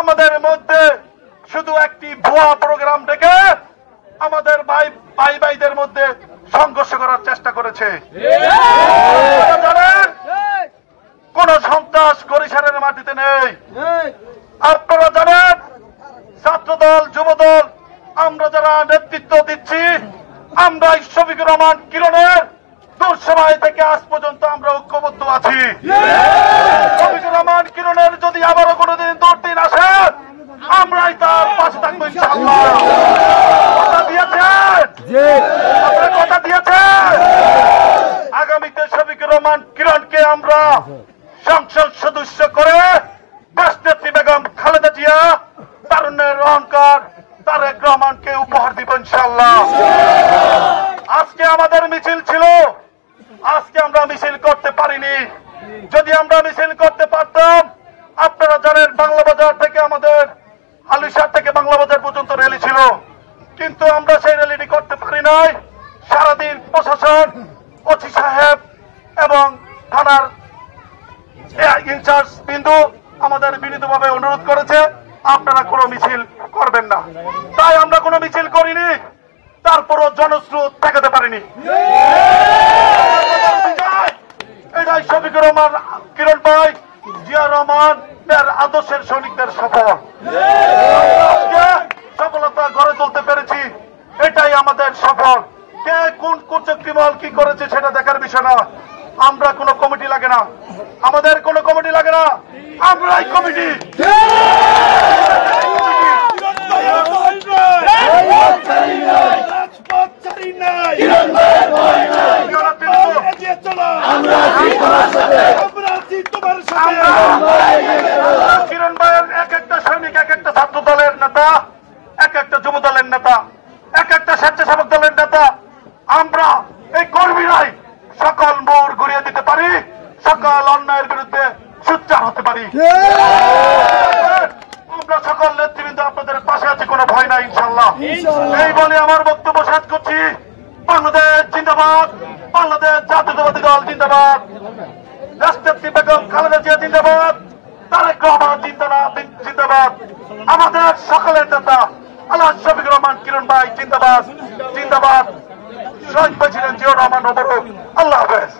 আমাদের মধ্যে শুধু একটি ভুয়া প্রোগ্রাম ডেকে আমাদের ভাইদের মধ্যে সংঘর্ষ করার চেষ্টা করেছে। জানেন কোন সন্ত্রাস বরিশালের মাটিতে নেই। আপনারা জানেন ছাত্রদল যুবদল আমরা যারা নেতৃত্ব দিচ্ছি আমরা শফিকুর রহমান কিরণের দূর সময় থেকে আজ পর্যন্ত আমরা ঐক্যবদ্ধ আছি। শফিকুর রহমান কিরণের যদি আবারও কোনোদিন দুর্দিন আসে আমরাই তার পাশে থাকবো ইনশাআল্লাহ। কথা দিয়েছেন, আপনারা কথা দিয়েছেন আগামীতে শফিকুর রহমান কিরণকে আমরা সংসদ সদস্য করে দেশনেত্রী বেগম খালেদা জিয়া তারুণ্যের অহংকার তারেক রহমানকে উপহার দিব ইনশাআল্লাহ। আজকে আমাদের মিছিল ছিল, আজকে আমরা মিছিল করতে পারিনি। যদি আমরা মিছিল করতে পারতাম আপনারা জানেন বাংলা বাজার থেকে আমাদের হালিশহর থেকে বাংলা বাজার পর্যন্ত র্যালি ছিল, কিন্তু আমরা সেই র্যালিটি করতে পারি নাই। সারাদিন প্রশাসন ওসি সাহেব এবং থানার ইনচার্জ বিন্দু আমাদের বিনীতভাবে অনুরোধ করেছে আপনারা কোনো মিছিল করবেন না, তাই আমরা কোনো মিছিল করিনি। তারপরও জনস্রোত ঠেকাতে পারিনি। এটাই শফিকুর রহমান কিরণ ভাই জিয়া রহমান এর আদর্শের সৈনিকদের সফলতা গড়ে তুলতে পেরেছি, এটাই আমাদের সফল। কে কোন কুচক্রিমল কি করেছে সেটা দেখার বিষয় না। আমরা কোনো কমিটি লাগে না, আমাদের কোনো কমিটি লাগে না, আমরাই কমিটি। কিরণ ভাইয়ের এক একটা সৈনিক, এক একটা ছাত্র দলের নেতা, এক একটা যুব দলের নেতা, এক একটা স্বেচ্ছাসেবক দলের নেতা। আমরা এই কর্মীরাই সকল মোড় ঘুরিয়ে দিতে পারি, সকল অন্যায়ের বিরুদ্ধে সোচ্চার হতে পারি। আমরা সকল নেতৃবৃন্দ আপনাদের পাশে আছি, কোনো ভয় নাই ইনশাআল্লাহ। এই বলে আমার বক্তব্য শেষ করছি। বাংলাদেশ জিন্দাবাদ, বাংলাদেশ জাতীয়তাবাদী দল জিন্দাবাদ, দেশনেত্রী বেগম খালেদা জিয়া জিন্দাবাদ, তারেক রহমান জিন্দাবাদ, আমাদের সকলের নেতা আল্লাহ শফিকুর রহমান কিরণ ভাই জিন্দাবাদ জিন্দাবাদ, শহীদ প্রেসিডেন্ট জিয়াউর রহমান মোবারক। আল্লাহ হাফেজ।